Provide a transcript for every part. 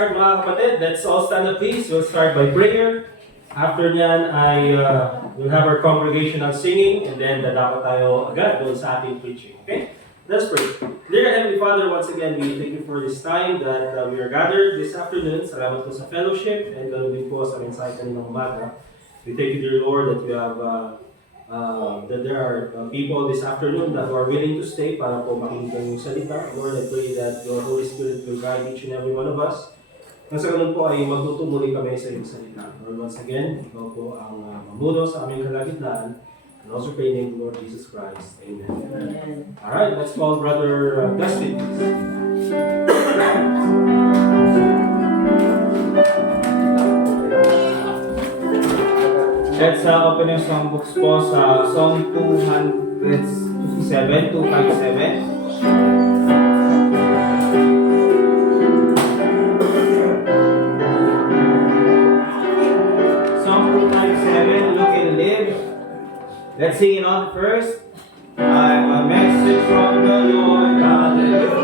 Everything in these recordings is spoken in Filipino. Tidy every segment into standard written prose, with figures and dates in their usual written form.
start mga kapatid. Let's all stand up please. We'll start by prayer. After nyan ay we'll have our congregational singing and then dadako tayo agad doon sa ating preaching. Okay? Let's pray. Dear Heavenly Father, once again, we thank you for this time that we are gathered this afternoon. Salamat po sa fellowship and ganoon din po sa mensahe kaninang umaga. We thank you, dear Lord, that you have that there are people this afternoon that are willing to stay para po makinggan yung salita. Lord, I pray that your Holy Spirit will guide each and every one of us. Nang sa ganun po ay magtutumuli kami sa iyong salita. Lord, once again, ikaw po ang mamuno sa aming kalagitnaan. And also pray in the name of Lord Jesus Christ. Amen. Amen. Alright, let's call Brother Dustin, please. Let's open yung songbooks po sa Song 257, 257. Let's sing it on first. I'm a message from the Lord, hallelujah.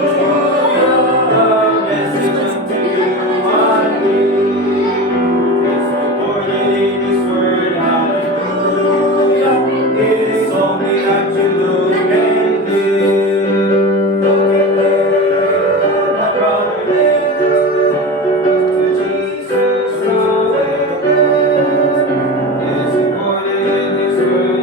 A message unto you, I give. It's recorded in His word, hallelujah. It is only that you look and live. Look and live, my brother, live. Jesus, now and then. It is recorded in His word.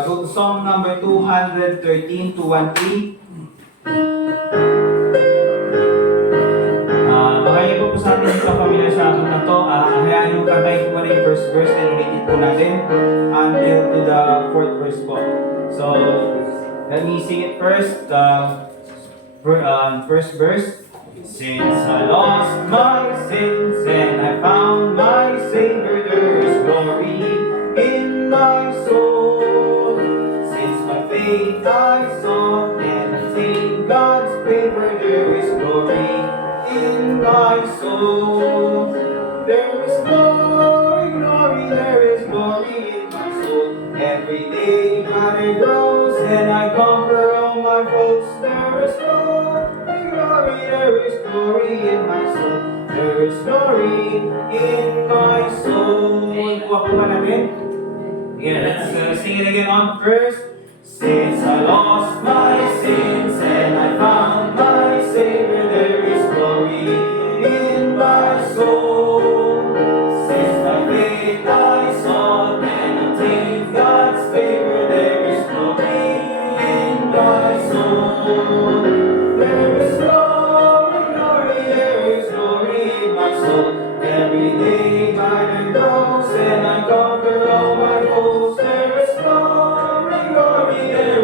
Go to song number 213, 213. Baka yun po sa atin ito familiar sa atin na to. Hayaan yung kantayin ko na yung first verse and ulitin po natin until to the fourth verse po. So, let me sing it first. First verse. Since I lost my sins and I found my Savior, there is glory in my soul. Faith I sought and attained God's favor. There is glory in my soul. There is glory, glory, there is glory in my soul. Every day God grows and I conquer all my foes. There is glory, glory, there is glory in my soul. There is glory in my soul. Kuha po ba natin? Yeah, let's sing it again on first. Since I lost my sins and I found my Savior, there is glory in my soul. Since by faith I sought and obtained God's favor, there is glory in my soul. There is glory, glory, there is glory in my soul. Every day God grows and I conquer all my foes. There is glory, glory, there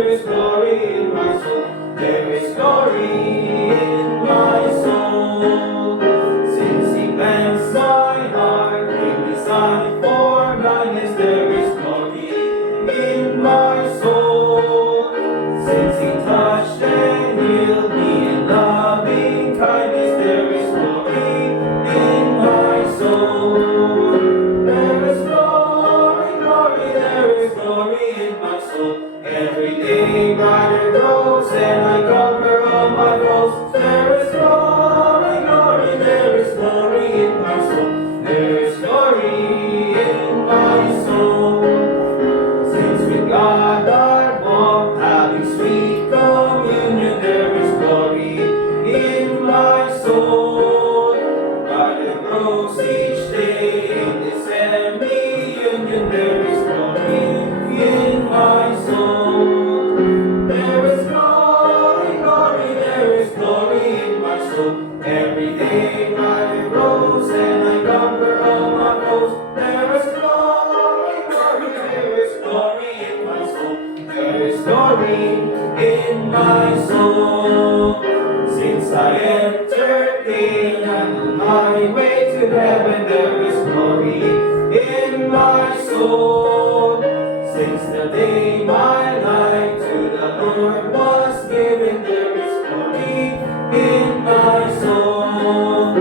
heaven, there is glory in my soul. Since the day my life to the Lord was given, there is glory in my soul.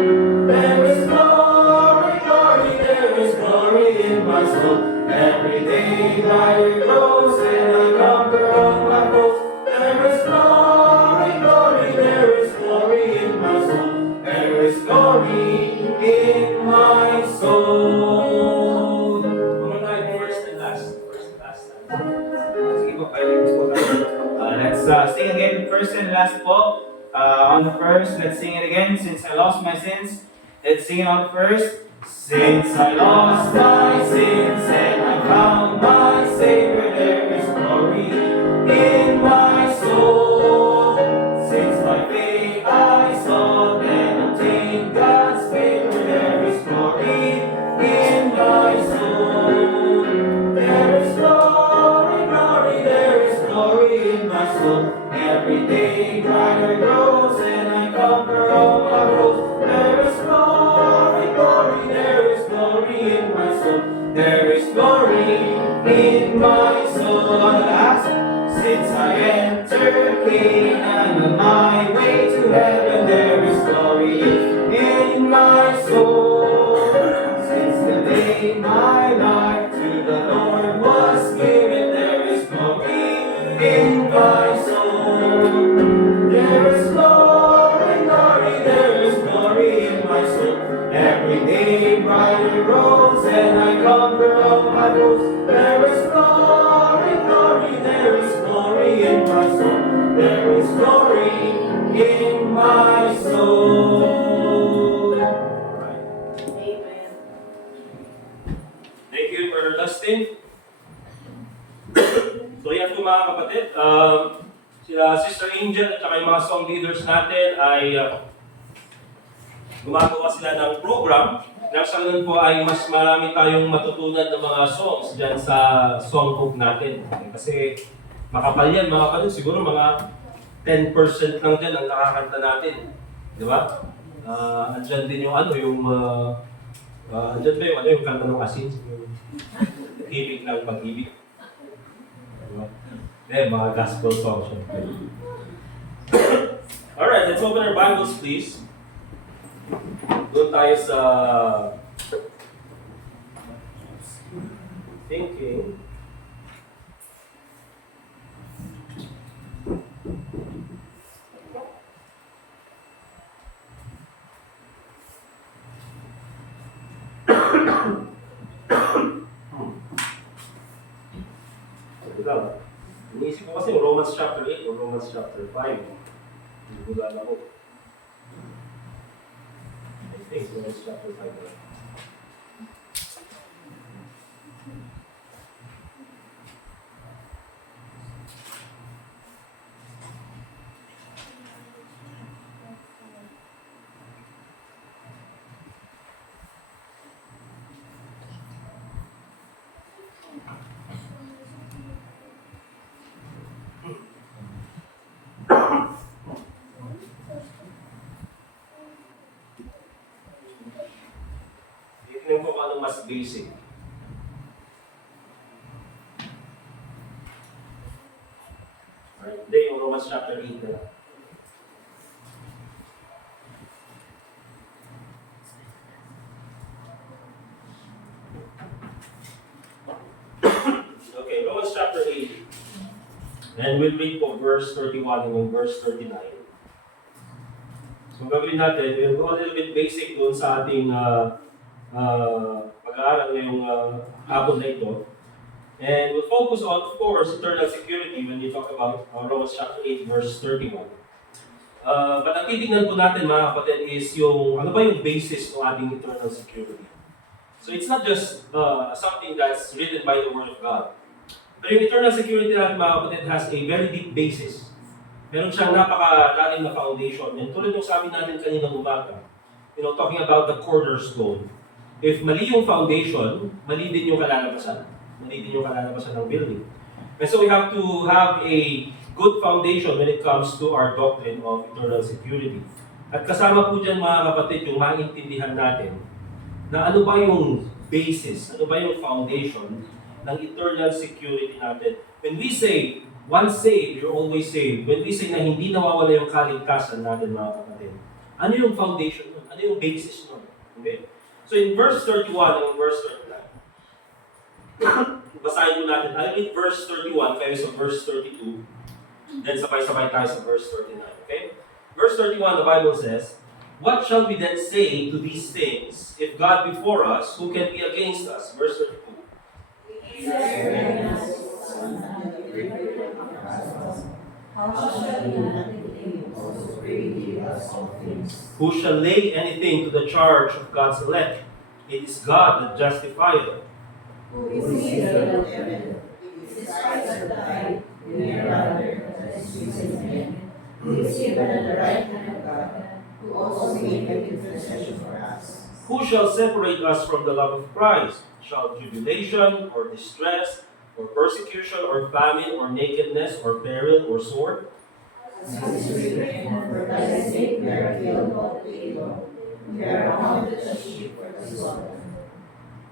There is glory, glory, there is glory in my soul. Every day brighter grows and I conquer all my foes. There is glory, glory, there is glory in my soul. There is glory in my soul. First and last. First and last. Sige po, pwede po tayo. Let's sing again, first and last po. On the first, let's sing it again. Since I lost my sins, let's sing it on the first. Since I lost my sins and I found my Savior, there is glory in my soul. Since by faith I sought and obtained God's favor, there is glory in my soul. There is glory, glory, there is glory in my soul. Every day brighter grows and I conquer all my foes. There is glory, glory, there is glory in my soul. There is glory in my soul. On the last, since I entered Canaan on my way to heaven, there is glory in my soul. Since the day my life to the Lord was given, there is glory in my soul. There is glory, glory, there is glory in my soul. Every day brighter grows and I conquer all my foes. There is glory, glory, there is glory in my soul. There is glory in my soul. Amen. Thank you, Brother Dustin. So yan po mga kapatid, sila Sister Angel at saka yung mga song leaders natin ay gumagawa sila ng program na sa ganun po ay mas marami tayong matutunan ng mga songs dyan sa songbook natin. Kasi makapal yan mga kapatid, siguro mga 10% lang dyan ang nakakanta natin. Di ba? Andyan din yung andyan ba yung kanta ng asin? Yung hibig ng pag-ibig. Diba? Mga gospel songs. Alright, let's open our Bibles please. Doon tayo sa thinking. Iniisip ko kasi Romans chapter 8 o Romans chapter 5. Hindi ko alam ko. I think Romans chapter 5. Tignan ko kung anong mas basic. Alright, hindi yung Romans chapter 8 na lang. Okay, Romans chapter 8. And we'll read po verse 31 and verse 39. So gagawin natin, we'll go a little bit basic doon sa ating pag-aaral ngayong hapon na ito. And we'll focus on, of course, eternal security when we talk about Romans chapter 8, verse 31. But ang titignan po natin mga kapatid is yung, ano ba yung basis ng ating eternal security? So it's not just something that's written by the Word of God. Pero yung eternal security natin mga kapatid has a very deep basis. Meron siyang napakalalim na foundation. And tulad ng sabi natin kaninang umaga, talking about the cornerstone. If mali yung foundation, mali din yung kalalabasan. Mali din yung kalalabasan ng building. And so we have to have a good foundation when it comes to our doctrine of eternal security. At kasama po dyan mga kapatid yung maintindihan natin na ano ba yung basis, ano ba yung foundation ng eternal security natin. When we say, once saved, you're always saved. When we say na hindi nawawala yung kaligtasan natin, mga kapatid, ano yung foundation nun? Ano yung basis nun? Okay? So in verse 31 and verse 39, basahin mo natin. I'll read verse 31 kayo sa verse 32. Then sabay-sabay tayo sa verse 39. Okay? Verse 31, the Bible says, "What shall we then say to these things? If God be for us, who can be against us?" Verse 32. Who shall lay anything to the charge of God's elect? It is God that justifieth. Who shall separate us from the love of Christ? Shall tribulation, or distress, or persecution, or famine, or nakedness, or peril, or sword?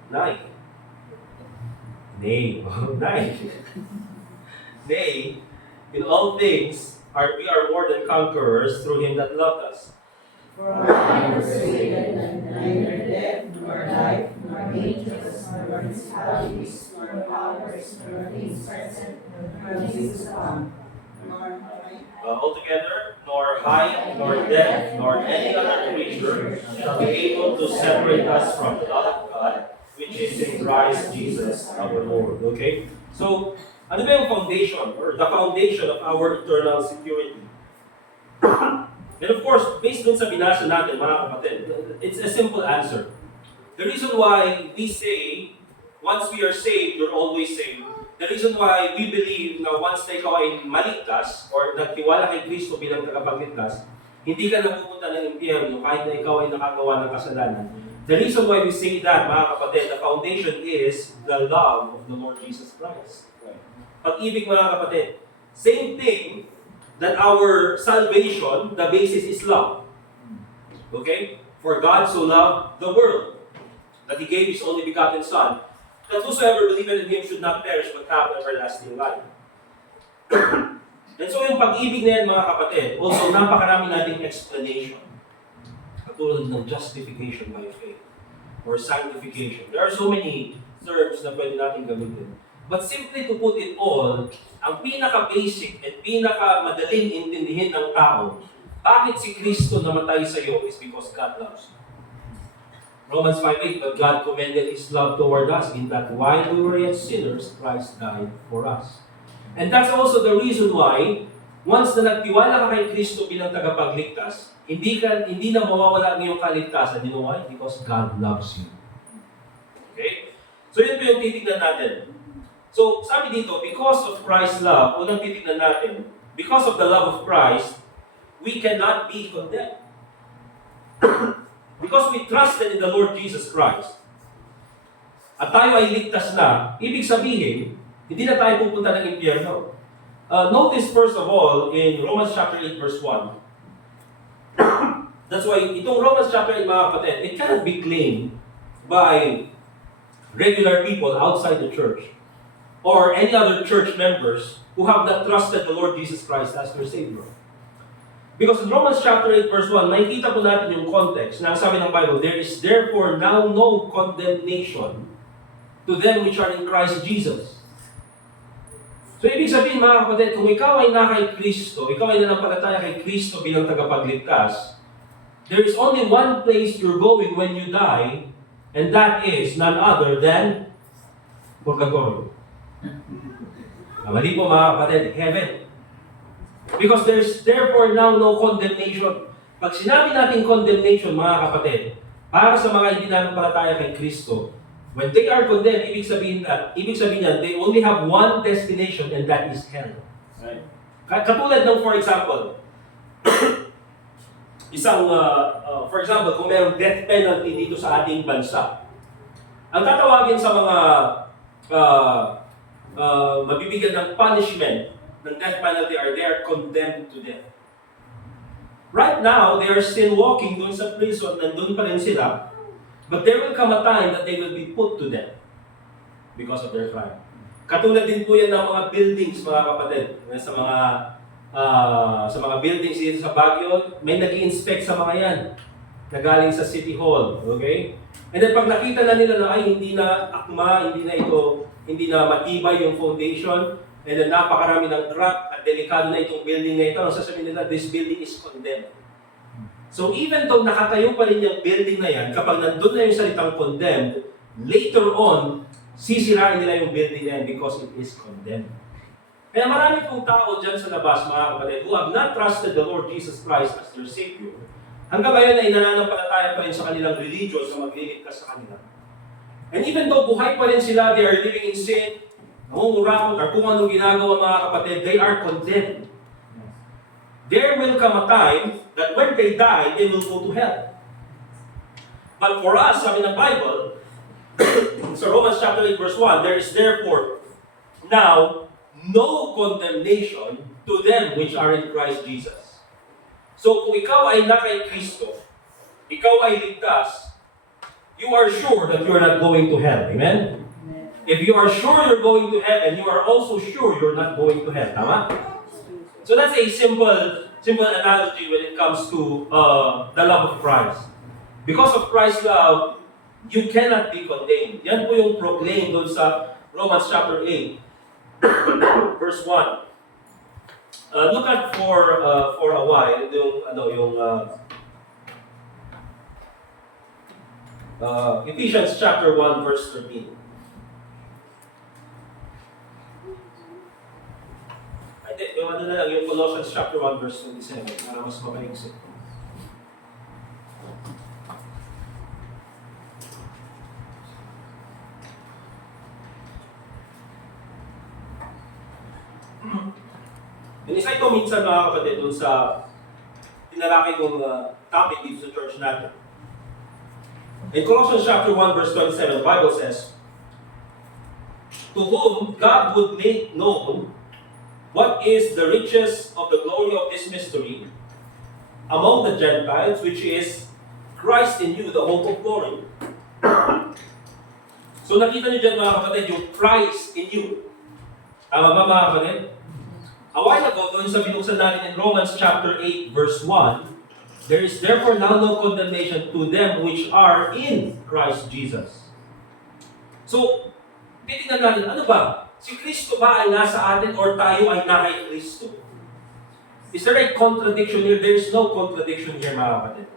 Nay. Nay. Nay. Nay. In all things, we are more than conquerors through Him that loved us. For I am persuaded that neither death, nor life, nor angels, nor principalities, nor powers, nor things present, nor things to come, nor Altogether, nor height, nor depth, nor any other creature shall be able to separate us from the love of God, which is in Christ Jesus our Lord. Okay? So, ano ba yung foundation, or the foundation of our eternal security? And of course, based dun sa binasa natin, mga kapatid, it's a simple answer. The reason why we say, once we are saved, you're always saved. The reason why we believe na once na ikaw ay maligtas, or nagtiwala kay Kristo bilang tagapagligtas, hindi ka na pupunta ng impyerno kahit na ikaw ay nakagawa ng kasalanan. The reason why we say that, mga kapatid, the foundation is the love of the Lord Jesus Christ. Pag-ibig, mga kapatid. Same thing, that our salvation, the basis is love. Okay? For God so loved the world, that He gave His only begotten Son, that whosoever believeth in Him should not perish but have everlasting life. And so yung pag-ibig na yan, mga kapatid, also napakarami nating explanation. Katulad ng justification by faith, or sanctification. There are so many terms na pwede natin gamitin. But simply to put it all, ang pinaka-basic at pinaka-madaling intindihin ng tao, bakit si Kristo namatay sa iyo is because God loves you. Romans 5:8, "But God commended His love toward us in that while we were yet sinners, Christ died for us." And that's also the reason why, once na nagtiwala ka kay Kristo bilang tagapagligtas, hindi na mawawala ang iyong kaligtasan. You know why? Because God loves you. Okay? So yun po yung titignan natin. So, sabi dito, because of Christ's love, unang titignan natin, because of the love of Christ, we cannot be condemned. Because we trusted in the Lord Jesus Christ, at tayo ay ligtas na, ibig sabihin, hindi na tayo pupunta ng impyerno. Notice first of all, in Romans chapter 8, verse 1, that's why, itong Romans chapter 8, mga kapatid, it cannot be claimed by regular people outside the church, or any other church members who have not trusted the Lord Jesus Christ as their Savior. Because in Romans chapter 8 verse 1, makikita po natin yung context na sabi ng Bible, "There is therefore now no condemnation to them which are in Christ Jesus." So ibig sabihin, mga kapatid, kung ikaw ay na kay Kristo, ikaw ay nanampalataya kay Kristo bilang tagapagligtas, there is only one place you're going when you die, and that is none other than purgatory. Mali po, mga kapatid, heaven. Because there's therefore now no condemnation. Pag sinabi natin condemnation, mga kapatid, para sa mga hindi nanampalataya kay Kristo, when they are condemned, ibig sabihin niyan, they only have one destination, and that is hell. Right? Katulad ng, for example, for example, kung mayroong death penalty dito sa ating bansa, ang tatawagin sa mga mabibigyan ng punishment ng death penalty are they are condemned to death. Right now, they are still walking doon sa prison, nandun pa rin sila, But there will come a time that they will be put to death because of their crime. Katulad din po yan ng mga buildings, mga kapatid. Sa mga buildings dito sa Baguio, may nag-i-inspect sa mga yan na galing sa City Hall. Okay? And then pag nakita na nila na ay hindi na akma, hindi na matibay yung foundation, and then napakarami ng crack at delikado na itong building na ito, ang sasabihin nila, this building is condemned. So even though nakatayo pa rin yung building na yan, kapag nandun na yung salitang condemned, later on, sisirain nila yung building na yan because it is condemned. Kaya marami pong tao dyan sa labas, mga kapatid, who have not trusted the Lord Jesus Christ as their Savior. Hanggang ngayon ay nananampalataya pa rin sa kanilang religion na magliligtas sa kanila. And even though buhay pa rin sila, they are living in sin, nangungurakot, or kung anong ginagawa mga kapatid, they are condemned. There will come a time that when they die, they will go to hell. But for us, sabi ng Bible, sa Romans chapter 8 verse 1, there is therefore now no condemnation to them which are in Christ Jesus. So kung ikaw ay na kay Kristo, ikaw ay ligtas, you are sure that you are not going to hell. Amen? If you are sure you're going to heaven, you are also sure you're not going to hell. Tama? So that's a simple analogy when it comes to the love of Christ. Because of Christ's love, you cannot be condemned. Yan po yung proclaim doon sa Romans chapter 8, verse 1. Look at for a while yung Ephesians chapter 1 verse 13. Yung na lang, yung Colossians chapter 1 verse 27, para mas makaigsit. Yung isa ito minsan mga kapatid doon sa tinalaki kong topic dito sa church natin. In Colossians chapter 1 verse 27, the Bible says, to whom God would make known what is the riches of the glory of this mystery among the Gentiles, which is Christ in you, the hope of glory. So nakita niyo dyan mga kapatid, yung Christ in you. Tama ba mga kapatid? A while ago, doon sa binuksan natin in Romans chapter 8 verse 1, there is therefore now no condemnation to them which are in Christ Jesus. So, titignan natin, ano ba? Si Kristo ba ay nasa atin or tayo ay na kay Kristo? Is there a contradiction here? There is no contradiction here, mga kapatid.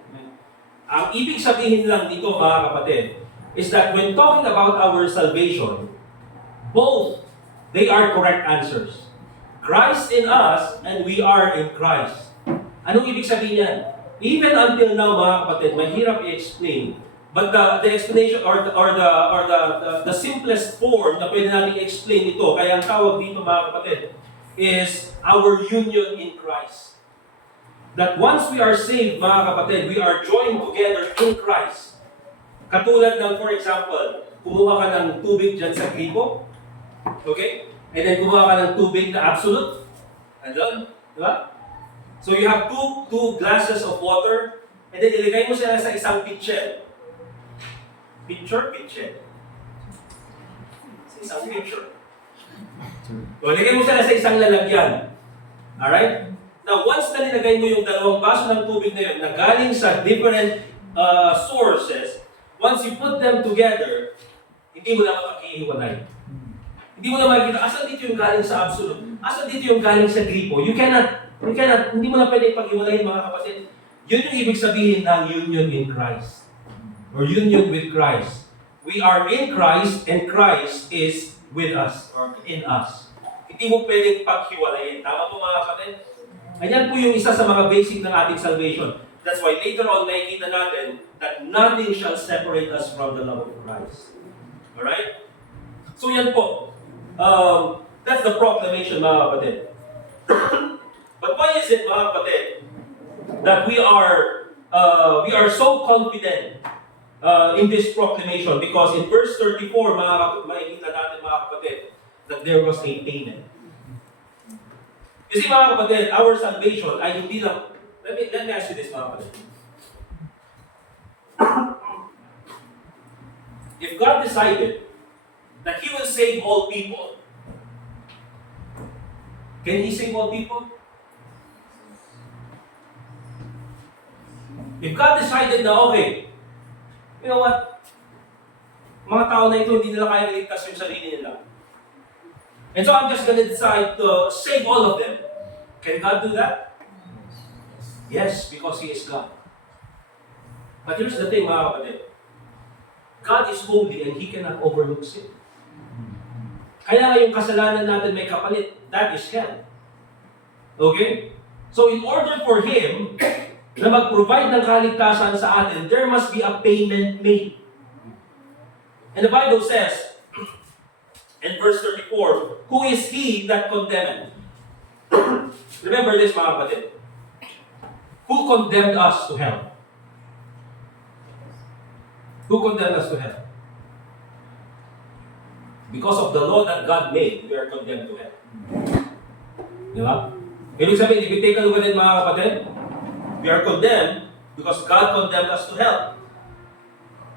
Ang ibig sabihin lang dito, mga kapatid, is that when talking about our salvation, both, they are correct answers. Christ in us, and we are in Christ. Anong ibig sabihin yan? Even until now, mga kapatid, mahirap i-explain. But the explanation or the simplest form na pwede natin i-explain ito, kaya ang tawag dito mga kapatid, is our union in Christ. That once we are saved, mga kapatid, we are joined together in Christ. Katulad ng, for example, kumuha ka ng tubig dyan sa gripo, okay? And then kumuha ka ng tubig na absolute, andun, di ba? So you have two glasses of water, and then ilagay mo sila sa isang pitcher. Pitcher. Sa isang pitcher. So, ilagay mo sila sa isang lalagyan. Alright? Now, once na nilagay mo yung dalawang baso ng tubig na yun, na galing sa different sources, once you put them together, hindi mo na makakahiwalay. Hindi mo na makikita, asan dito yung galing sa absolute? Asan dito yung galing sa gripo? You cannot, hindi mo na pwede paghiwalayin mga kapatid. Yun yung ibig sabihin ng union in Christ. Or union with Christ. We are in Christ and Christ is with us or in us. Hindi mo pwedeng paghiwalayin. Tama po mga kapatid? Ayan po yung isa sa mga basic ng ating salvation. That's why later on makikita natin that nothing shall separate us from the love of Christ. Alright? So yan po. That's the proclamation mga kapatid. But why is it mga kapatid that we are so confident in this proclamation? Because in verse 34, makikita natin mga kapatid that there was a payment. Kasi mga kapatid, our salvation ay hindi lang, let me ask you this mga kapatid. if God decided that He will save all people, can He save all people? If God decided na, okay, you know what? Mga tao na ito, hindi nila kaya iligtas yung sarili nila. And so I'm just going to decide to save all of them. Can God do that? Yes, because He is God. But here's the thing, mga kapatid. God is holy and He cannot overlook sin. Kaya nga yung kasalanan natin may kapalit, that is hell. Okay? So in order for Him na mag-provide ng kaligtasan sa atin, there must be a payment made. And the Bible says, in verse 34, who is He that condemned? Remember this, mga kapatid. Who condemned us to hell? Who condemned us to hell? Because of the law that God made, we are condemned to hell. Di ba? Ibig sabihin, if you take a look at it, mga kapatid, we are condemned because God condemned us to hell.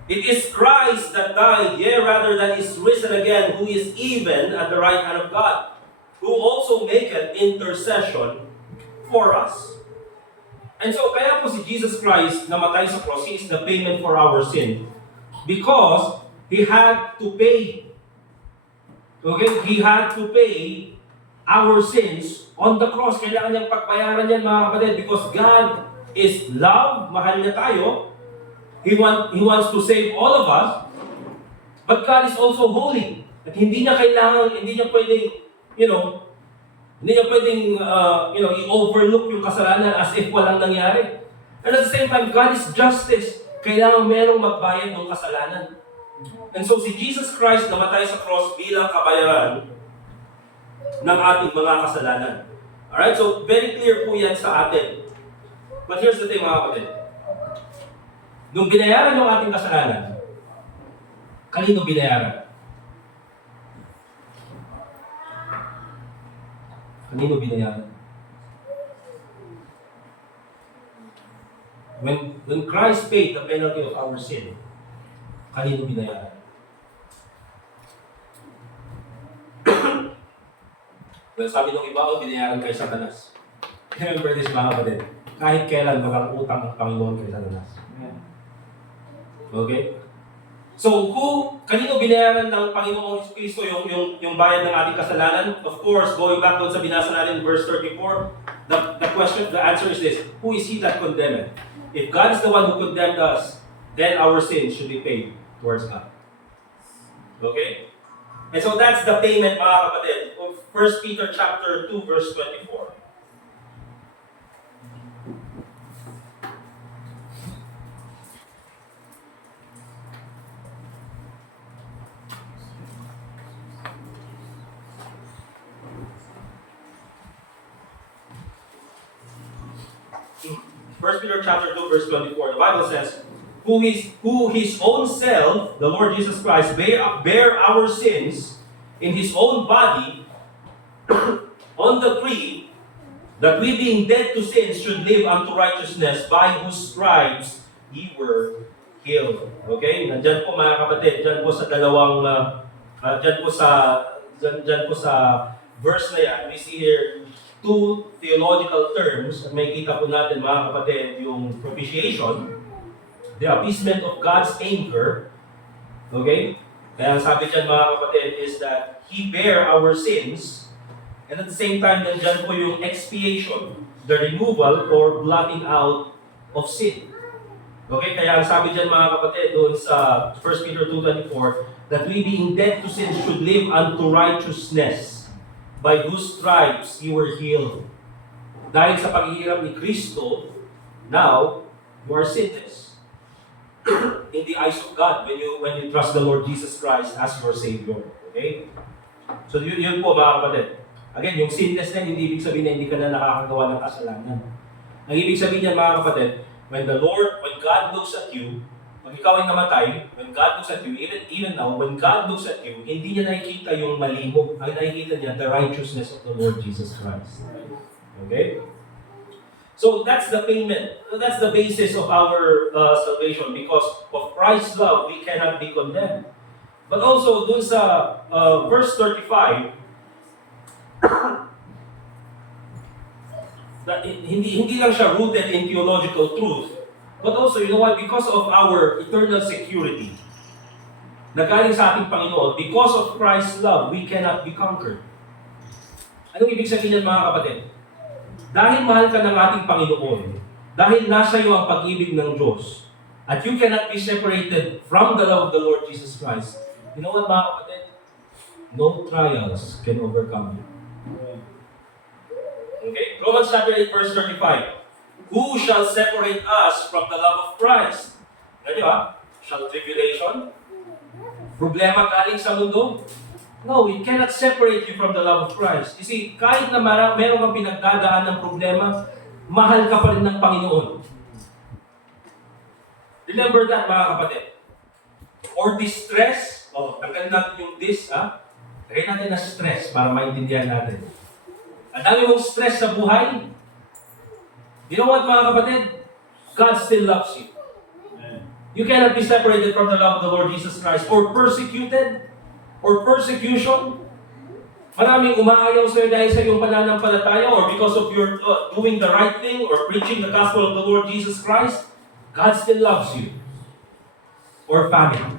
It is Christ that died, yea, rather than is risen again, who is even at the right hand of God, who also maketh intercession for us. And so, kaya po si Jesus Christ namatay sa cross, He is the payment for our sin. Because He had to pay. Okay? He had to pay our sins on the cross. Kailangan niyang pagbayaran yan, mga kapatid, because God is love, mahal niya tayo. He wants to save all of us, but God is also holy. At hindi niya pwedeng, hindi niya pwedeng, i-overlook yung kasalanan as if walang nangyari. And at the same time, God is justice. Kailangan merong magbayad ng kasalanan. And so si Jesus Christ namatay sa cross bilang kabayaran ng ating mga kasalanan. Alright, so very clear po yan sa atin. But here's the thing, mga kapatid. Nung binayaran yung ating kasalanan, kanino binayaran? Kanino binayaran? When Christ paid the penalty of our sin, kanino binayaran? Well, sabi nung iba, binayaran kay Satanas. Remember this, mga kapatid. Kahit kailan walang utang ang Panginoon kay Satanas. Okay? So, kanino binayaran ng Panginoong Kristo yung bayad ng ating kasalanan? Of course, going back doon sa binasa natin, verse 34, the answer is this: who is He that condemned? If God is the one who condemned us, then our sins should be paid towards God. Okay? And so that's the payment, mga kapatid, of 1 Peter chapter 2, verse 24. First Peter chapter 2, verse 24, the Bible says, who His own self, the Lord Jesus Christ, bear our sins in His own body on the tree, that we being dead to sins should live unto righteousness, by whose stripes ye were healed. Okay? Nandyan po, mga kapatid, dyan po sa dalawang, dyan po sa verse na yan, we see here two theological terms. May kita po natin, mga kapatid, yung propitiation, the appeasement of God's anger. Okay? Kaya ang sabi dyan, mga kapatid, is that He bear our sins, and at the same time, nandyan po yung expiation, the removal or blotting out of sin. Okay? Kaya ang sabi dyan, mga kapatid, doon sa 1 Peter 2:24, that we being dead to sin should live unto righteousness, by whose stripes you were healed. Dahil sa paghihirap ni Kristo, now you are sinless in the eyes of God when you trust the Lord Jesus Christ as your Savior. Okay? So yun po, mga kapatid. Again, yung sinless na hindi ibig sabihin na hindi ka na nakakagawa ng kasalanan. Ang ibig sabihin niyan, mga kapatid, when God looks at you, pag ikaw ay namatay, when God looks at you, even now, when God looks at you, hindi niya nakikita yung mali mo. Ang nakikita niya, the righteousness of the Lord Jesus Christ. Okay? So that's the payment. That's the basis of our salvation. Because of Christ's love, we cannot be condemned. But also, dun sa verse 35, that hindi lang siya rooted in theological truth. But also, you know what? Because of our eternal security, na galing sa ating Panginoon, because of Christ's love, we cannot be conquered. Anong ibig sabihin yan, mga kapatid? Dahil mahal ka ng ating Panginoon, dahil nasa iyo ang pag-ibig ng Diyos, at you cannot be separated from the love of the Lord Jesus Christ, you know what, mga kapatid? No trials can overcome you. Okay? Romans chapter 8, verse 35. Who shall separate us from the love of Christ? Ano ba? Shall tribulation? Problema galing sa mundo? No, it cannot separate you from the love of Christ. You see, kahit na meron kang pinagdadaan ng problema, mahal ka pa rin ng Panginoon. Remember that, mga kapatid. Or distress, tanggalin natin yung ha? Lagay natin na stress para maintindihan natin. Ang dami mong stress sa buhay. You know what, mga kapatid? God still loves you. You cannot be separated from the love of the Lord Jesus Christ. Or persecuted, or persecution. Maraming umaayaw sa'yo dahil sa iyong pananampalataya or because of your doing the right thing or preaching the gospel of the Lord Jesus Christ. God still loves you. Or family.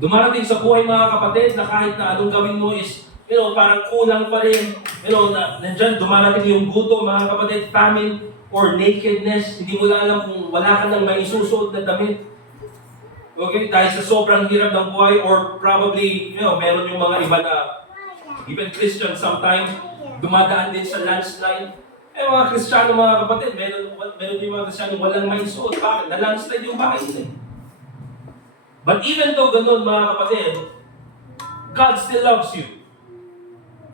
Dumarating sa buhay, mga kapatid, na kahit na anong gawin mo is, parang kulang pa rin. Nandyan dumarating yung gutom, mga kapatid, famine, or nakedness. Hindi mo na alam kung wala ka nang maisusuot na damit. Okay, dahil sa sobrang hirap ng buhay or probably, meron yung mga iba na even Christian sometimes dumadaan din sa landslide. Mga Kristiyano, mga kapatid, meron yung mga Kristiyano walang maisuot. Bakit? Na-landslide yung bahay nila. But even though ganun, mga kapatid, God still loves you.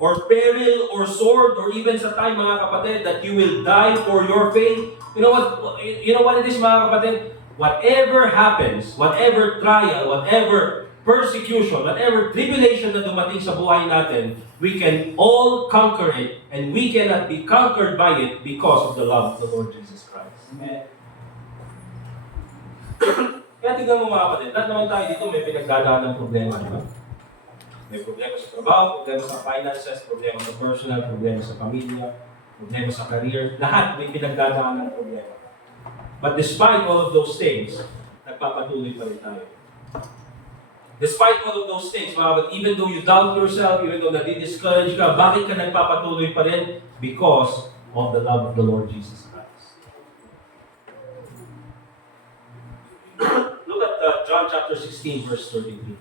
Or peril, or sword, or even sa time, mga kapatid, that you will die for your faith. You know what it is, mga kapatid? Whatever happens, whatever trial, whatever persecution, whatever tribulation na dumating sa buhay natin, we can all conquer it, and we cannot be conquered by it because of the love of the Lord Jesus Christ. Amen. Kaya tignan mo, mga kapatid, lahat naman tayo dito may pinagdadaan ng problema, di ba? May problema sa trabaho, problema sa finances, problema sa personal, problema sa pamilya, problema sa career. Lahat may pinagdadaan ng problema. But despite all of those things, nagpapatuloy pa rin tayo. Despite all of those things, even though you doubt yourself, even though nadi-discourage ka, bakit ka nagpapatuloy pa rin? Because of the love of the Lord Jesus Christ. Look at John chapter 16, verse 33.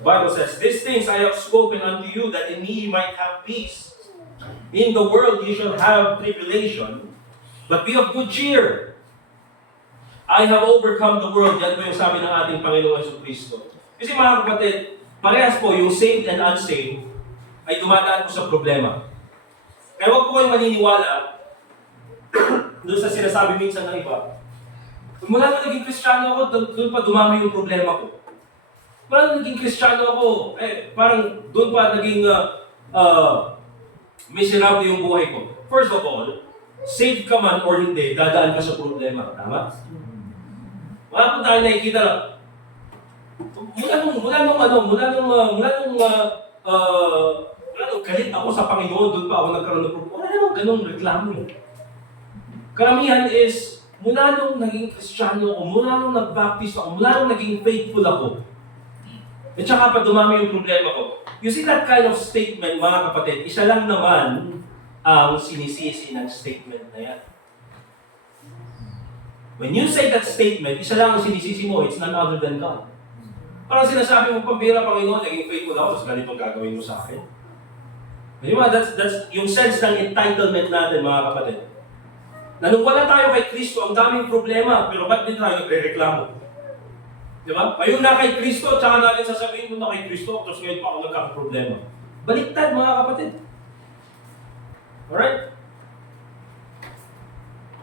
The Bible says, "These things I have spoken unto you, that in me you might have peace. In the world you shall have tribulation, but be of good cheer. I have overcome the world." Yan po yung sabi ng ating Panginoong Jesucristo. Kasi mga kapatid, parehas po yung saved and unsaved ay dumadaan po sa problema. Kaya huwag po kayong maniniwala doon sa sinasabi minsan ng iba. Mula na naging Kristiyano ako, doon pa dumami yung problema ko. Parang naging Kristiyano ako, parang doon pa naging miserable yung buhay ko. First of all, saved ka man or hindi, dadaan ka sa problema. Tama? Wala po tayo nakikita. Mula nung galit ako sa Panginoon, doon pa ako nagkaroon ng problema. Wala namang ganong reklamo. Karamihan is, mula nung naging Kristiyano ako, mula nung nag-baptist ako, mula nung naging faithful ako, at saka pa dumami yung problema ko. You see that kind of statement, mga kapatid, isa lang naman ang sinisisi ng statement na yan. When you say that statement, isa lang ang sinisisi mo, it's none other than God. Parang sinasabi mo, pambira, Panginoon, naging faithful ako, tapos ganito gagawin mo sa akin. Di ba? That's yung sense ng entitlement natin, mga kapatid. Na nung wala tayo kay Kristo, ang daming problema, pero ba't din tayo nagre-reklamo? Di ba? Ngayon na kay Kristo, tsaka natin sasabihin mo na kay Kristo, tapos ngayon pa ako nagkakaproblema. Baliktad, mga kapatid. Alright?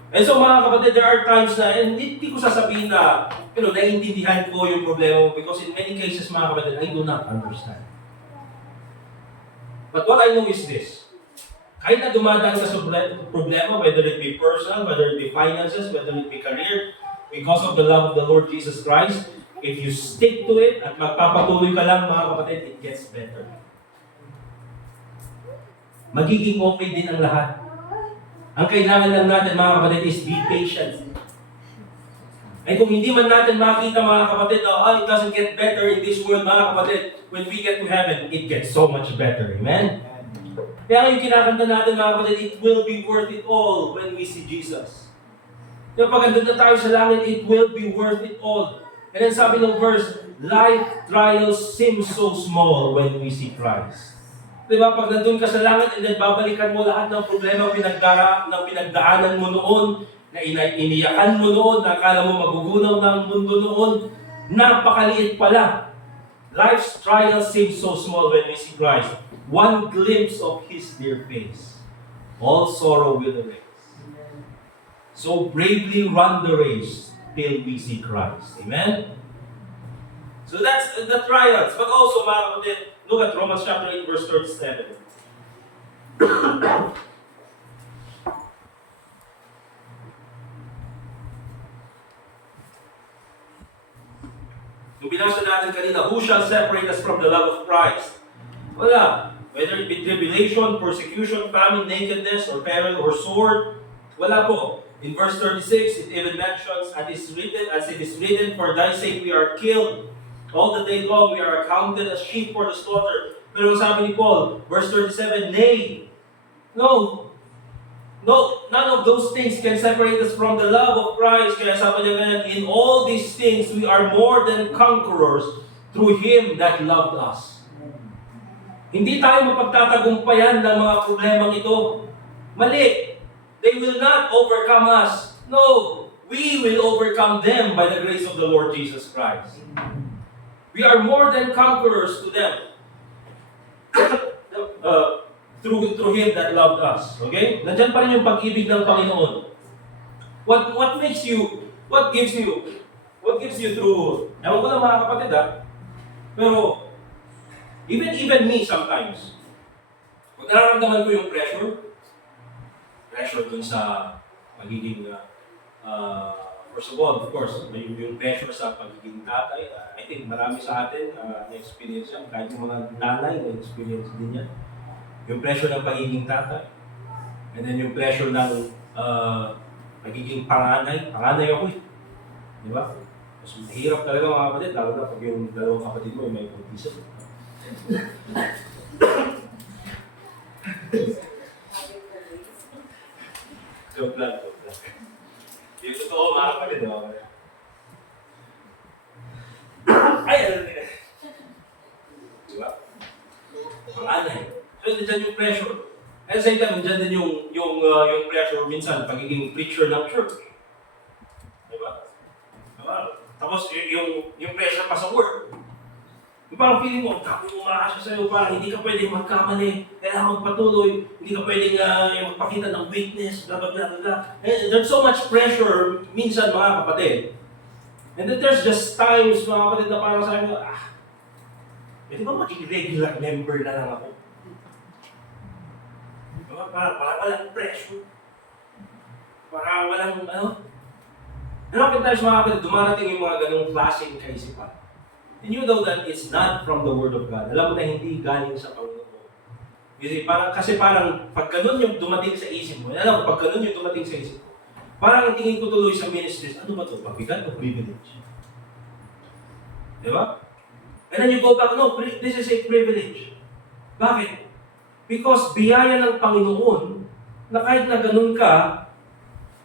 And so mga kapatid, there are times na, and hindi ko sasabihin na, naiintindihan ko yung problema mo because in many cases mga kapatid, I do not understand. But what I know is this. Kahit na dumadaan ka sa problema, whether it be personal, whether it be finances, whether it be career, because of the love of the Lord Jesus Christ, if you stick to it at magpapatuloy ka lang mga kapatid, it gets better. Magiging okay din ang lahat. Ang kailangan lang natin mga kapatid is be patient. Ay kung hindi man natin makita mga kapatid na it doesn't get better in this world mga kapatid, when we get to heaven, it gets so much better. Amen? Kaya ngayon kinakanta natin mga kapatid, it will be worth it all when we see Jesus. Kaya pag andun na tayo sa langit, it will be worth it all. And then sabi ng verse, life trials seem so small when we see Christ. Diba? Pag nandun ka sa langit and then babalikan mo lahat ng problema pinagdaanan mo noon, na iniyakan mo noon, na akala mo magugunaw ng mundo noon, napakaliit pala. Life's trials seem so small when we see Christ. One glimpse of His dear face, all sorrow will erase. So bravely run the race till we see Christ. Amen? So that's the trials. But also, mga kapatid, look at Romans chapter 8, verse 37. Nung binasa natin kanina, who shall separate us from the love of Christ? Wala. Whether it be tribulation, persecution, famine, nakedness, or peril, or sword, wala po. In verse 36, it even mentions, as it is written, for thy sake we are killed. All the day long we are accounted as sheep for the slaughter. Pero sabi ni Paul, verse 37, nay, no, none of those things can separate us from the love of Christ. Kaya sabi niya ganyan, in all these things we are more than conquerors through Him that loved us. Hindi tayo mapagtatagumpayan ng mga problemang ito. Mali. They will not overcome us. No, we will overcome them by the grace of the Lord Jesus Christ. We are more than conquerors to them. Through Him that loved us. Okay? Nandiyan pa rin yung pag-ibig ng Panginoon. What gives you through, ewan ko lang mga kapatid pero even me sometimes, pag nararamdaman ko yung pressure dun sa pagiging, first of all, of course, yung pressure sa pagiging tatay, I think marami sa atin na-experience yan, kahit yung mga nanay na-experience din yan. Yung pressure ng pagiging tatay. And then yung pressure ng pagiging panganay. Panganay ako eh. Di ba? Mas mahirap talaga mga kapatid, lalo na pag yung dalawang kapatid mo may autism. Joke lang. Yung totoo mga kapatid, di ba? Ay, ano nila? Di ba? Panganay. So, nandiyan yung pressure. At sa same time, nandiyan din yung pressure minsan, pagiging preacher ng church. Diba? Tapos, yung pressure pa sa work. Yung parang feeling mo, tapos umaasa sa'yo, parang hindi ka pwedeng magkamali, kailangan magpatuloy, hindi ka pwedeng magpakita ng weakness, blah, blah, blah, blah. And there's so much pressure minsan mga kapatid. And then there's just times mga kapatid na parang sabi mo, pwede ba maging regular member na lang ako? Parang walang pressure. Parang walang Hanapin tayo sa mga kapatid, dumarating yung mga ganong klaseng kaisipan. And you know that it's not from the Word of God. Alam mo na hindi galing sa Panginoon. Kasi parang pag ganun yung dumating sa isip mo, alam mo, pag ganun yung dumating sa isip mo, parang ang tingin ko tuloy sa ministries, ano ba ito? Pabigat o privilege? Di ba? And then you go back, no, this is a privilege. Bakit? Because biyaya ng Panginoon na kahit na ganun ka,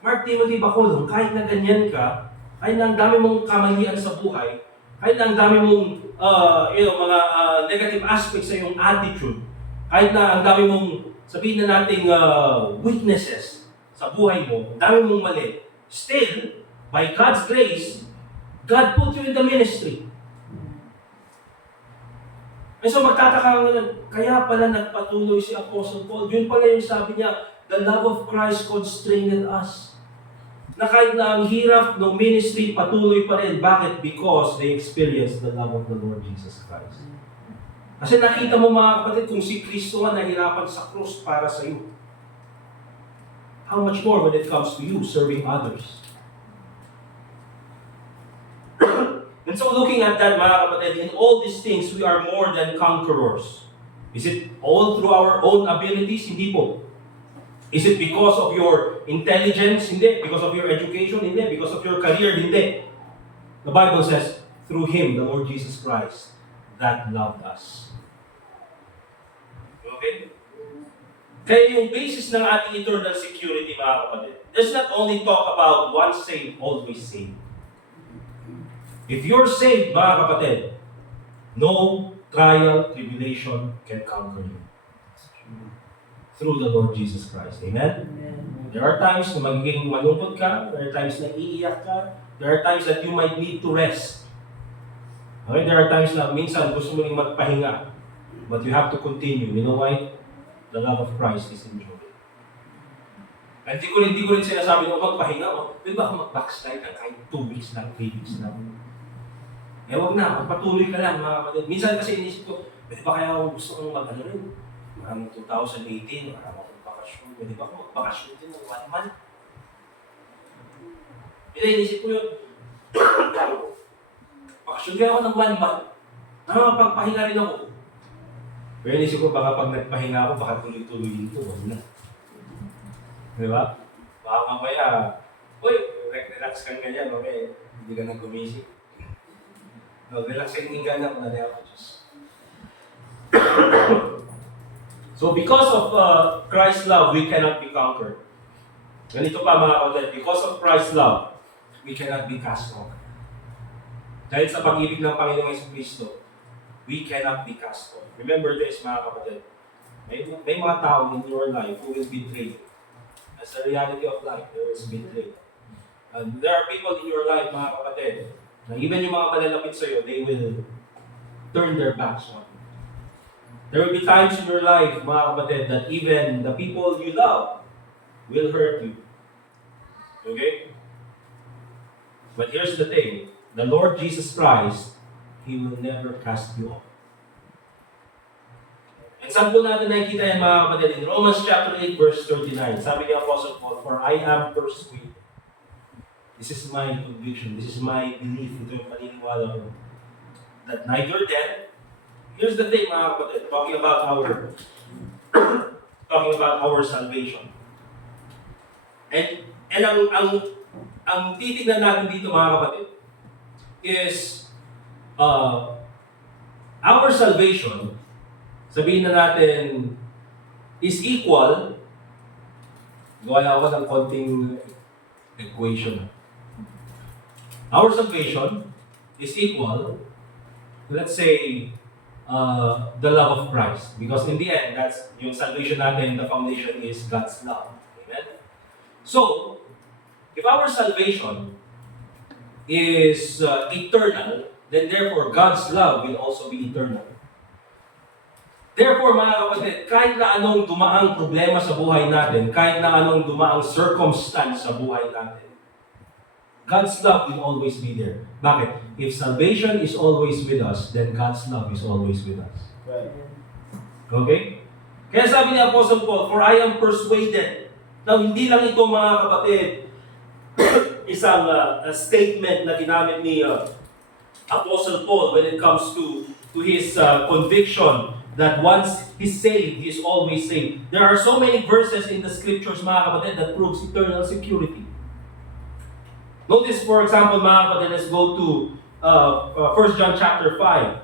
Mark Timothy Bacolong, kahit na ganyan ka, kahit na ang dami mong kamalian sa buhay, kahit na ang dami mong mga negative aspects sa iyong attitude, kahit na ang dami mong sabihin na nating weaknesses sa buhay mo, ang dami mong mali, still, by God's grace, God put you in the ministry. And so magtataka ka nga, kaya pala nagpatuloy si Apostle Paul. Yun pala yung sabi niya, the love of Christ constrained us. Na kahit na ang hirap ng ministry, patuloy pa rin. Bakit? Because they experienced the love of the Lord Jesus Christ. Kasi nakita mo mga kapatid, kung si Kristo nga nahirapan sa krus para sa iyo, how much more when it comes to you serving others? And so looking at that, mga kapatid, in all these things, we are more than conquerors. Is it all through our own abilities? Hindi po. Is it because of your intelligence? Hindi. Because of your education? Hindi. Because of your career? Hindi. The Bible says, through Him, the Lord Jesus Christ, that loved us. Okay? Kaya yung basis ng ating eternal security, mga kapatid, does not only talk about once saved, always saved. If you're saved, mga kapatid, no trial, tribulation can conquer you. Through the Lord Jesus Christ. Amen? There are times na magiging malungkot ka, there are times na iiyak ka, there are times that you might need to rest. Okay? There are times na minsan gusto mo rin magpahinga, but you have to continue. You know why? The love of Christ is in you. At hindi ko rin sinasabi na magpahinga mo. Pwede ba ako mag-backslide na kahit 2 weeks lang, 3 weeks lang? Eh wag na, magpatuloy ka lang mga kapatid. Minsan kasi inisip ko, pwede ba kaya ako gusto kong mag-ano rin? Maraming 2018, marami akong bakasyon. Pwede ba ako mag-bakasyon din ng 1 month? Inisip ko yun. Bakasyon kaya ako ng 1 month. Pagpahinga rin ako. Pero inisip ko, baka pag nagpahinga ako, baka tuloy-tuloy dito. Wag na. Di ba? Baka mamaya, uy, relax ka ganyan, okay? Hindi ka na gumising. No, relax ka yung gana ko na niya ako, Diyos. So, because of Christ's love, we cannot be conquered. Ganito pa mga kapatid, because of Christ's love, we cannot be cast off. Dahil sa pag-ibig ng Panginoong Jesucristo, we cannot be cast off. Remember this mga kapatid, may mga tao in your life who will betray you. As the reality of life, there is betrayal. And there are people in your life, mga kapatid, na even yung mga malalapit sa'yo, they will turn their backs on you. There will be times in your life, mga kapatid, that even the people you love will hurt you. Okay? But here's the thing. The Lord Jesus Christ, He will never cast you off. And saan po natin nakikita yan, mga kapatid? In Romans chapter 8, verse 39, sabi ni Apostle Paul, "For I am persuaded." This is my conviction, this is my belief, ito yung paniniwala ko, that neither death, here's the thing mga kapatid, talking about our salvation. And ang titignan natin dito mga kapatid, is our salvation, sabihin na natin, is equal, gawa ako ng konting equation. Our salvation is equal, let's say, the love of Christ. Because in the end, that's yung salvation natin, the foundation is God's love. Amen? So, if our salvation is eternal, then therefore God's love will also be eternal. Therefore, mga kapatid, kahit na anong dumaang problema sa buhay natin, kahit na anong dumaang circumstance sa buhay natin, God's love will always be there. Bakit? If salvation is always with us, then God's love is always with us. Right. Okay? Kaya sabi ni Apostle Paul, "For I am persuaded." Now, hindi lang ito mga kapatid, isang statement na ginamit ni Apostle Paul when it comes to his conviction that once he's saved, he's always saved. There are so many verses in the scriptures, mga kapatid, that proves eternal security. Notice, for example, mga kapatid, let's go to 1 John chapter 5.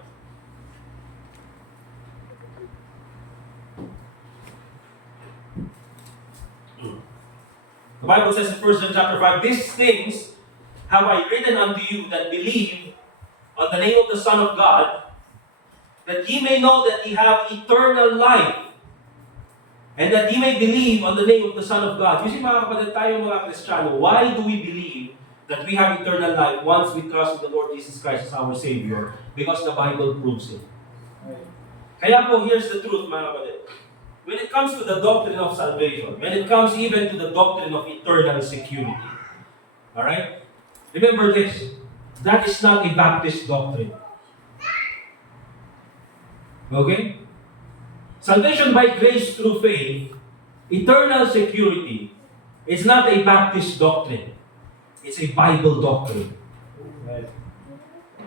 The Bible says in 1 John chapter 5, "These things have I written unto you that believe on the name of the Son of God, that ye may know that ye have eternal life, and that ye may believe on the name of the Son of God." You see mga kapatid, tayo mga Kristiyano, why do we believe that we have eternal life once we trust in the Lord Jesus Christ as our Savior? Because the Bible proves it. Kaya po, here's the truth mga kapatid. When it comes to the doctrine of salvation, when it comes even to the doctrine of eternal security, Alright? Remember this. That is not a Baptist doctrine. Okay? Salvation by grace through faith, eternal security, is not a Baptist doctrine. It's a Bible doctrine.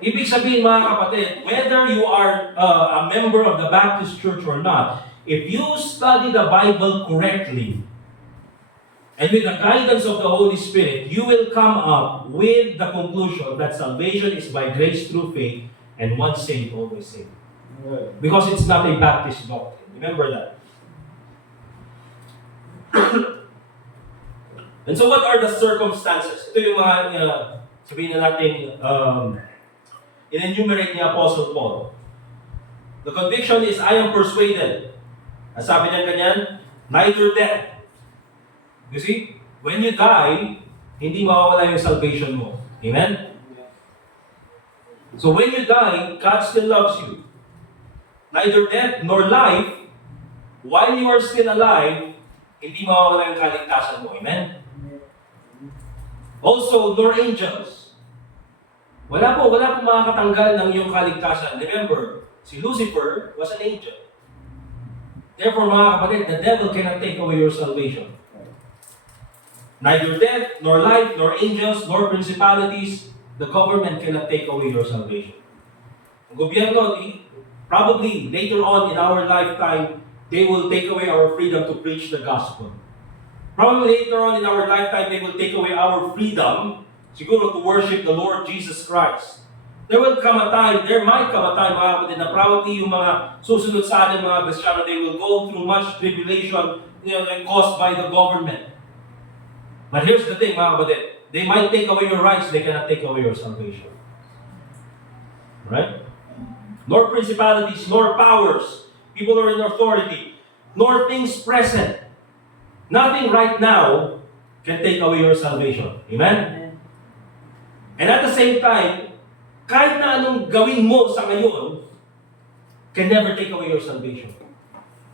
Ibig sabihin mga kapatid, whether you are a member of the Baptist Church or not, if you study the Bible correctly, and with the guidance of the Holy Spirit, you will come up with the conclusion that salvation is by grace through faith, and once saved, always saved. Because it's not a Baptist doctrine. Remember that. And so what are the circumstances? Ito yung mga, sabihin na natin, in-enumerate ni Apostle Paul. The conviction is, I am persuaded. Ang sabi niya ganyan, neither death. You see, when you die, hindi mawawala yung salvation mo. Amen? So when you die, God still loves you. Neither death nor life, while you are still alive, hindi mawawala yung kaligtasan mo. Amen? Also, nor angels. Wala po makakatanggal ng iyong kaligtasan. Remember, si Lucifer was an angel. Therefore, mga kapatid, the devil cannot take away your salvation. Neither death, nor life, nor angels, nor principalities, the government cannot take away your salvation. Ang gobyerno, probably later on in our lifetime, they will take away our freedom to preach the gospel. Probably later on in our lifetime, they will take away our freedom, siguro, to worship the Lord Jesus Christ. There might come a time, mga kapatid, na probably yung mga susunod sa atin, mga Kristiyano, they will go through much tribulation, caused by the government. But here's the thing, mga kapatid, they might take away your rights, they cannot take away your salvation. Right? Nor principalities, nor powers, people who are in authority, nor things present. Nothing right now can take away your salvation. Amen? And at the same time, kahit na anong gawin mo sa ngayon, can never take away your salvation.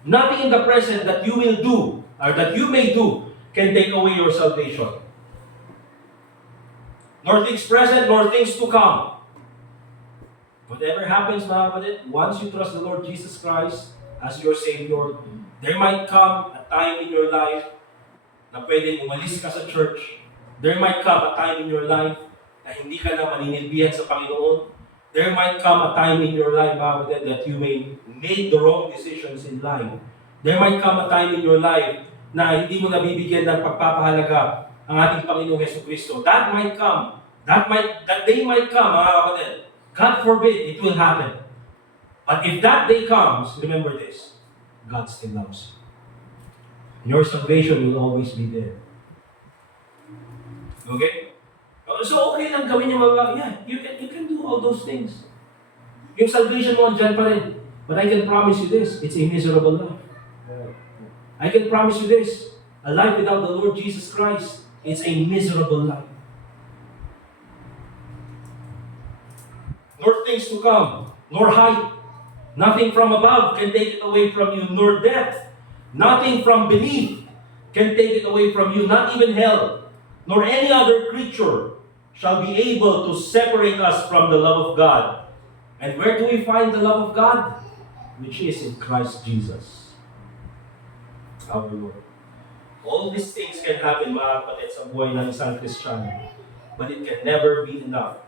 Nothing in the present that you will do, or that you may do, can take away your salvation. Nor things present, nor things to come. Whatever happens, mga kapatid, once you trust the Lord Jesus Christ as your Savior, there might come a time in your life na pwedeng umalis ka sa church. There might come a time in your life na hindi ka na maninilbihan sa Panginoon. There might come a time in your life, mga kapatid, that you may make the wrong decisions in life. There might come a time in your life na hindi mo nabibigyan ng pagpapahalaga ang ating Panginoong Jesucristo. That might come. That day might come, mga kapatid. God forbid, it will happen. But if that day comes, remember this, God still loves you. Your salvation will always be there. Okay? So okay lang gawin yung mga, you can do all those things. Yung salvation mo andyan pa rin. But I can promise you this, it's a miserable life. I can promise you this, a life without the Lord Jesus Christ, it's a miserable life. Nor things to come, nor height, nothing from above can take it away from you, nor depth, nothing from beneath can take it away from you, not even hell, nor any other creature shall be able to separate us from the love of God. And where do we find the love of God? Which is in Christ Jesus, our Lord. All these things can happen, mga kapatid, sa buhay ng isang Kristiyano. But it can never be enough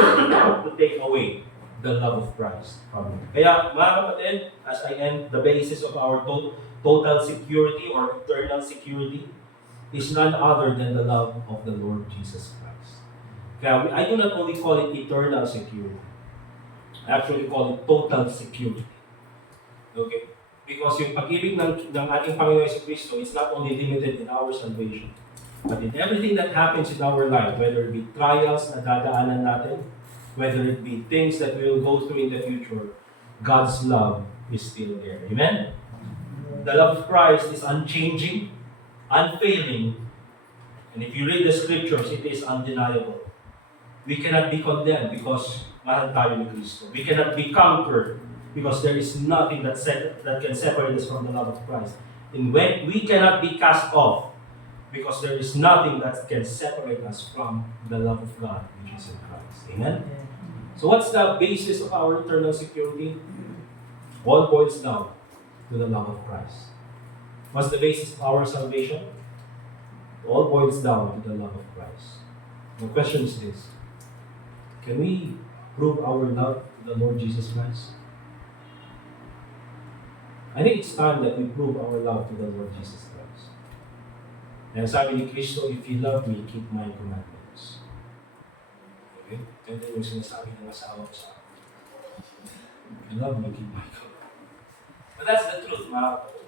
to take away the love of Christ. Kaya, mga kapatid, as I end, the basis of our total security or eternal security is none other than the love of the Lord Jesus Christ. Kaya I do not only call it eternal security. I actually call it total security. Okay? Because yung pag-ibig ng ating Panginoon Jesucristo is not only limited in our salvation, but in everything that happens in our life, whether it be trials na dadaanan natin, whether it be things that we will go through in the future, God's love is still there. Amen? The love of Christ is unchanging, unfailing, and if you read the scriptures, it is undeniable. We cannot be condemned because mahal tayo ni Kristo. We cannot be conquered because there is nothing that can separate us from the love of Christ. And when we cannot be cast off Because there is nothing that can separate us from the love of God, which is in Christ. Amen? So what's the basis of our eternal security? All boils down to the love of Christ. What's the basis of our salvation? All boils down to the love of Christ. The question is this: can we prove our love to the Lord Jesus Christ? I think it's time that we prove our love to the Lord Jesus Christ. And sabi ni Kristo, if you love me, keep my commandments. Okay? Ito yung sinasabi ng asawa ko sa akin. If you love me, keep my commandments. But that's the truth, mga kapatid.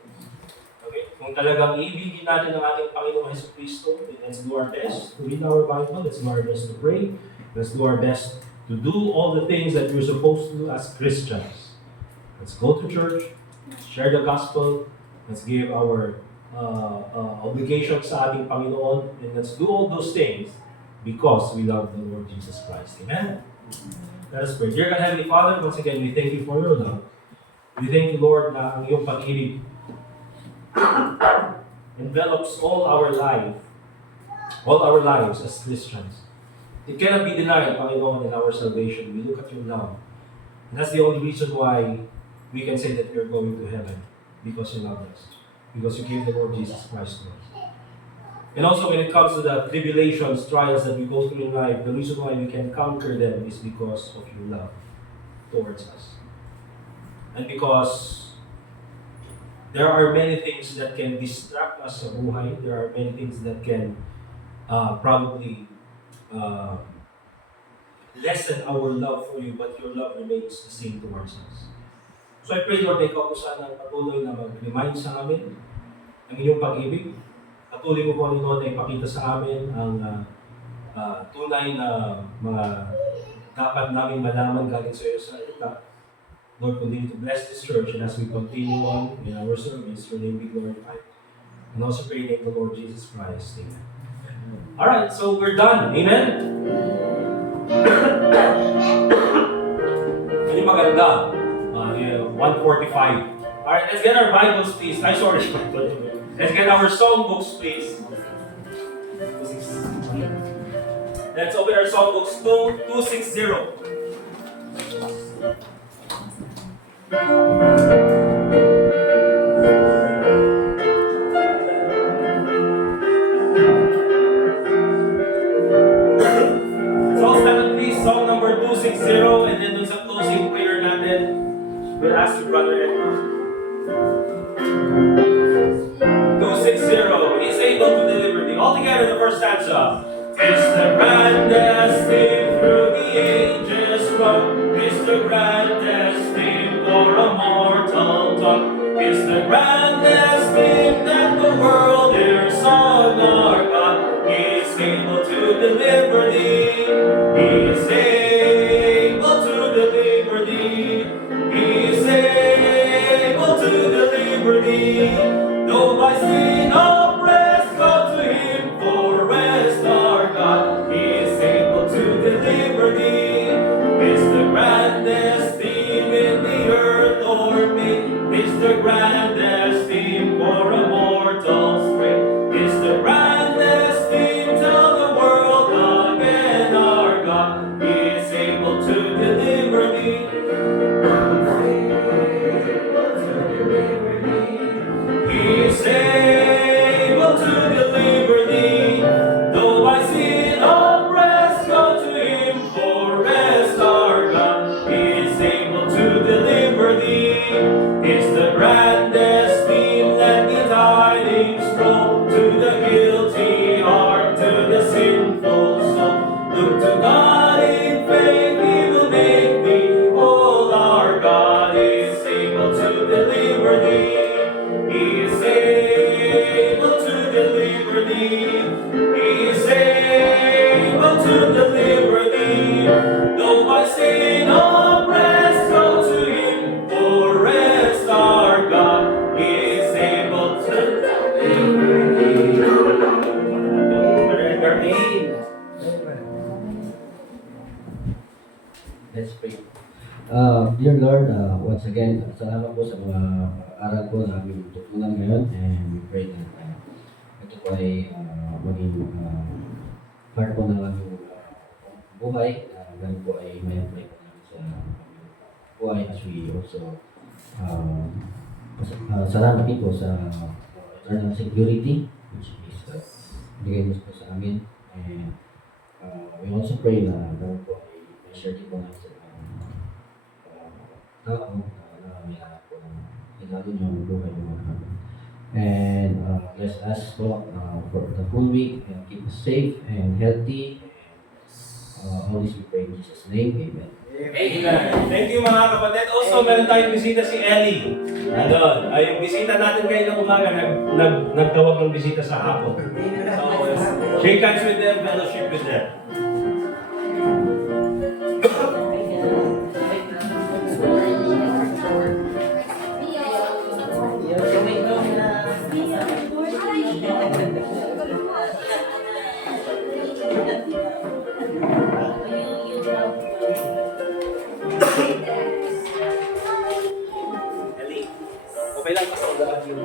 Okay? Kung talagang ibigin natin ang ating Panginoong Hesus Kristo, then let's do our best to read our Bible, let's do our best to pray, let's do our best to do all the things that we're supposed to do as Christians. Let's go to church, let's share the gospel, let's give our obligations sa ating Panginoon, and let's do all those things because we love the Lord Jesus Christ. Amen? Let us pray. Dear God, Heavenly Father, once again, we thank you for your love. We thank you, Lord, na ang iyong pag-ibig envelops all our lives as Christians. It cannot be denied, Panginoon, in our salvation. We look at your love. And that's the only reason why we can say that we are going to heaven. Because you love us. Because you gave the Lord Jesus Christ to us. And also when it comes to the tribulations, trials that we go through in life, the reason why we can conquer them is because of your love towards us. And because there are many things that can distract us sa buhay. There are many things that can probably lessen our love for you, but your love remains the same towards us. So I pray, Lord, na ikaw po sana patuloy na mag-remind sa amin ng iyong pag-ibig. Patuloy mo po, Lord, na ipakita sa amin ang tunay na mga dapat namin malaman galing sa iyo sa salita. Lord, continue to bless this church, and as we continue on in our service, your name be glorified. And also pray in the name of the Lord Jesus Christ. Amen. Alright, so we're done. Amen? Ano yung maganda? 1:45. Alright, let's get our Bibles, please. Sorry. Let's get our songbooks, please. Let's open our songbooks 260. Song number 260, and then dun sa closing prayer natin, we'll ask you, Brother Edward. 260, He's able to deliver thee. All together, the first stanza. It's the grandest thing through the ages flow. It's the grandest thing for a mortal tongue. It's the grandest thing that the world ever saw. Our God is able to deliver thee. He is able to deliver thee. He is able to deliver thee. Though by sin oppressed, go to Him for rest. Our God is able to deliver thee. It's the grandest theme in the earth or made. It's the grandest theme for a mortal strength. It's the grandest theme. Tell the world again. Our God is able to deliver thee. He is able to deliver thee. Though by sin oppressed, go to Him for rest. Our God is able to deliver thee. It's the grandest theme. Let the tidings flow to the guilty heart, to the sinful soul. Look to God in faith, He will make thee whole. Our God is able to deliver thee. He is able to deliver thee. He is able to deliver thee. Though by sin oppressed, go to Him for rest. Our God is able to deliver thee. Let's pray. Dear Lord, once again, salamat po sa mga aral po na aming tutunan ngayon, and we pray that ito po ay maging part po ng aming buhay. Ganun po ay may apply po namin sa buhay as we also salamat din po sa eternal security which is bigay mo po sa amin. And we also pray na ganun po ay may share din po namin sa tao na may anak po ng hinalo niyo ang buhay ng mga namin. And let's ask po for the full week and keep us safe and healthy. All this we pray in Jesus' name. Amen. Amen. Thank you mga kapatid. Also, meron tayong bisita si Ellie. Ano, yung bisita natin kayo ng umaga, nagtawag ng bisita sa hapon. So, shake hands with them, fellowship with them. Ellie, okay lang kasi ugaan yung...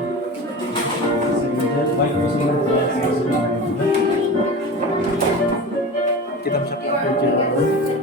Kita mo siya picture.